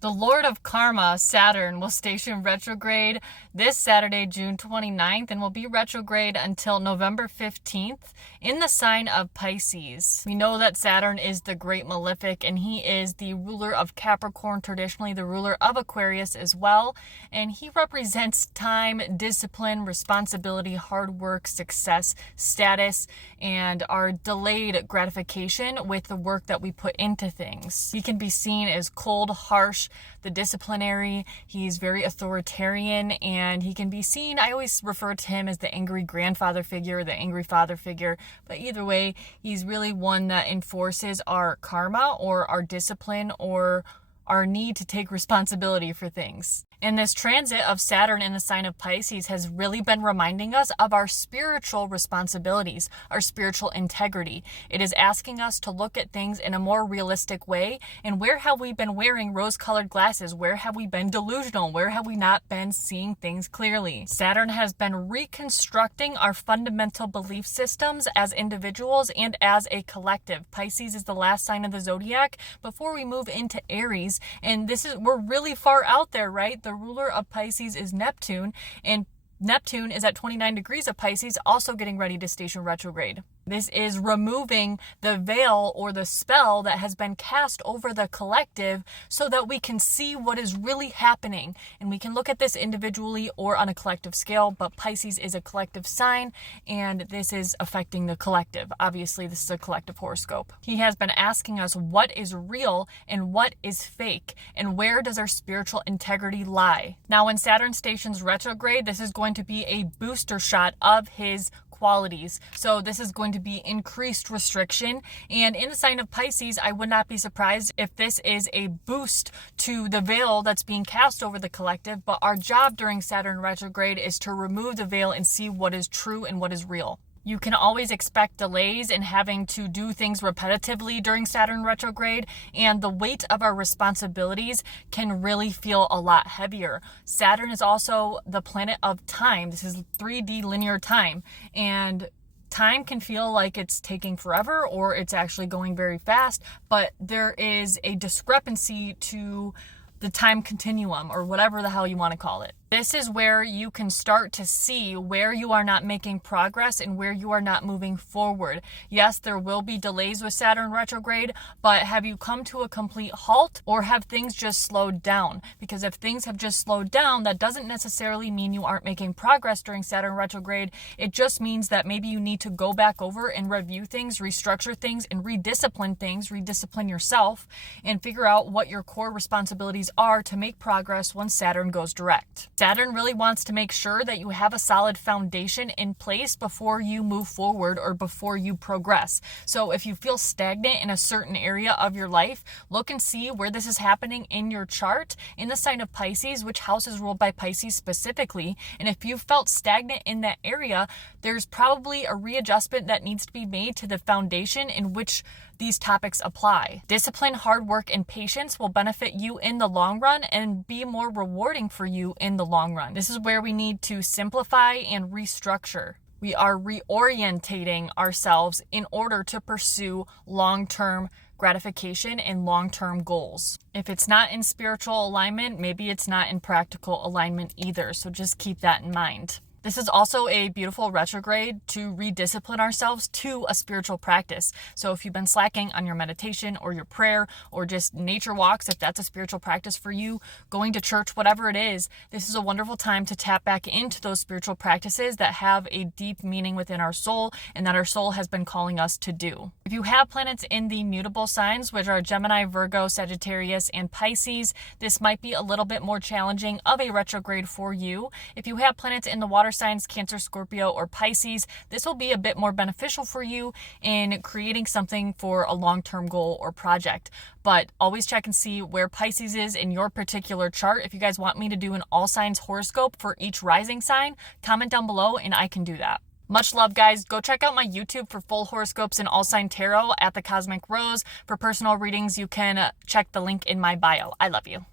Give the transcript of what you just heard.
The Lord of Karma, Saturn, will station retrograde this Saturday, June 29th, and will be retrograde until November 15th in the sign of Pisces. We know that Saturn is the great malefic, and he is the ruler of Capricorn, traditionally the ruler of Aquarius as well, and he represents time, discipline, responsibility, hard work, success, status, and our delayed gratification with the work that we put into things. He can be seen as cold, harsh, the disciplinary. He's very authoritarian, and he can be seen, I always refer to him as the angry grandfather figure, the angry father figure, but either way, he's really one that enforces our karma or our discipline or our need to take responsibility for things. And this transit of Saturn in the sign of Pisces has really been reminding us of our spiritual responsibilities, our spiritual integrity. It is asking us to look at things in a more realistic way. And where have we been wearing rose-colored glasses? Where have we been delusional? Where have we not been seeing things clearly? Saturn has been reconstructing our fundamental belief systems as individuals and as a collective. Pisces is the last sign of the zodiac before we move into Aries. And we're really far out there, right? The ruler of Pisces is Neptune, and Neptune is at 29 degrees of Pisces, also getting ready to station retrograde. This is removing the veil or the spell that has been cast over the collective so that we can see what is really happening. And we can look at this individually or on a collective scale, but Pisces is a collective sign, and this is affecting the collective. Obviously, this is a collective horoscope. He has been asking us what is real and what is fake, and where does our spiritual integrity lie? Now, when Saturn stations retrograde, this is going to be a booster shot of his qualities. So this is going to be increased restriction. And in the sign of Pisces, I would not be surprised if this is a boost to the veil that's being cast over the collective. But our job during Saturn retrograde is to remove the veil and see what is true and what is real. You can always expect delays in having to do things repetitively during Saturn retrograde, and the weight of our responsibilities can really feel a lot heavier. Saturn is also the planet of time. This is 3D linear time, and time can feel like it's taking forever or it's actually going very fast, but there is a discrepancy to the time continuum, or whatever the hell you want to call it. This is where you can start to see where you are not making progress and where you are not moving forward. Yes, there will be delays with Saturn retrograde, but have you come to a complete halt, or have things just slowed down? Because if things have just slowed down, that doesn't necessarily mean you aren't making progress during Saturn retrograde. It just means that maybe you need to go back over and review things, restructure things, and rediscipline yourself, and figure out what your core responsibilities are to make progress once Saturn goes direct. Saturn really wants to make sure that you have a solid foundation in place before you move forward or before you progress. So if you feel stagnant in a certain area of your life, look and see where this is happening in your chart, in the sign of Pisces, which house is ruled by Pisces specifically. And if you felt stagnant in that area, there's probably a readjustment that needs to be made to the foundation in which these topics apply. Discipline, hard work, and patience will benefit you in the long run and be more rewarding for you in the long run. This is where we need to simplify and restructure. We are reorientating ourselves in order to pursue long-term gratification and long-term goals. If it's not in spiritual alignment, maybe it's not in practical alignment either. So just keep that in mind. This is also a beautiful retrograde to rediscipline ourselves to a spiritual practice. So if you've been slacking on your meditation or your prayer or just nature walks, if that's a spiritual practice for you, going to church, whatever it is, this is a wonderful time to tap back into those spiritual practices that have a deep meaning within our soul and that our soul has been calling us to do. If you have planets in the mutable signs, which are Gemini, Virgo, Sagittarius, and Pisces, this might be a little bit more challenging of a retrograde for you. If you have planets in the water signs, Cancer, Scorpio, or Pisces, this will be a bit more beneficial for you in creating something for a long-term goal or project. But always check and see where Pisces is in your particular chart. If you guys want me to do an all signs horoscope for each rising sign, comment down below and I can do that. Much love, guys. Go check out my YouTube for full horoscopes and all sign tarot at The Cosmic Rose. For personal readings, you can check the link in my bio. I love you.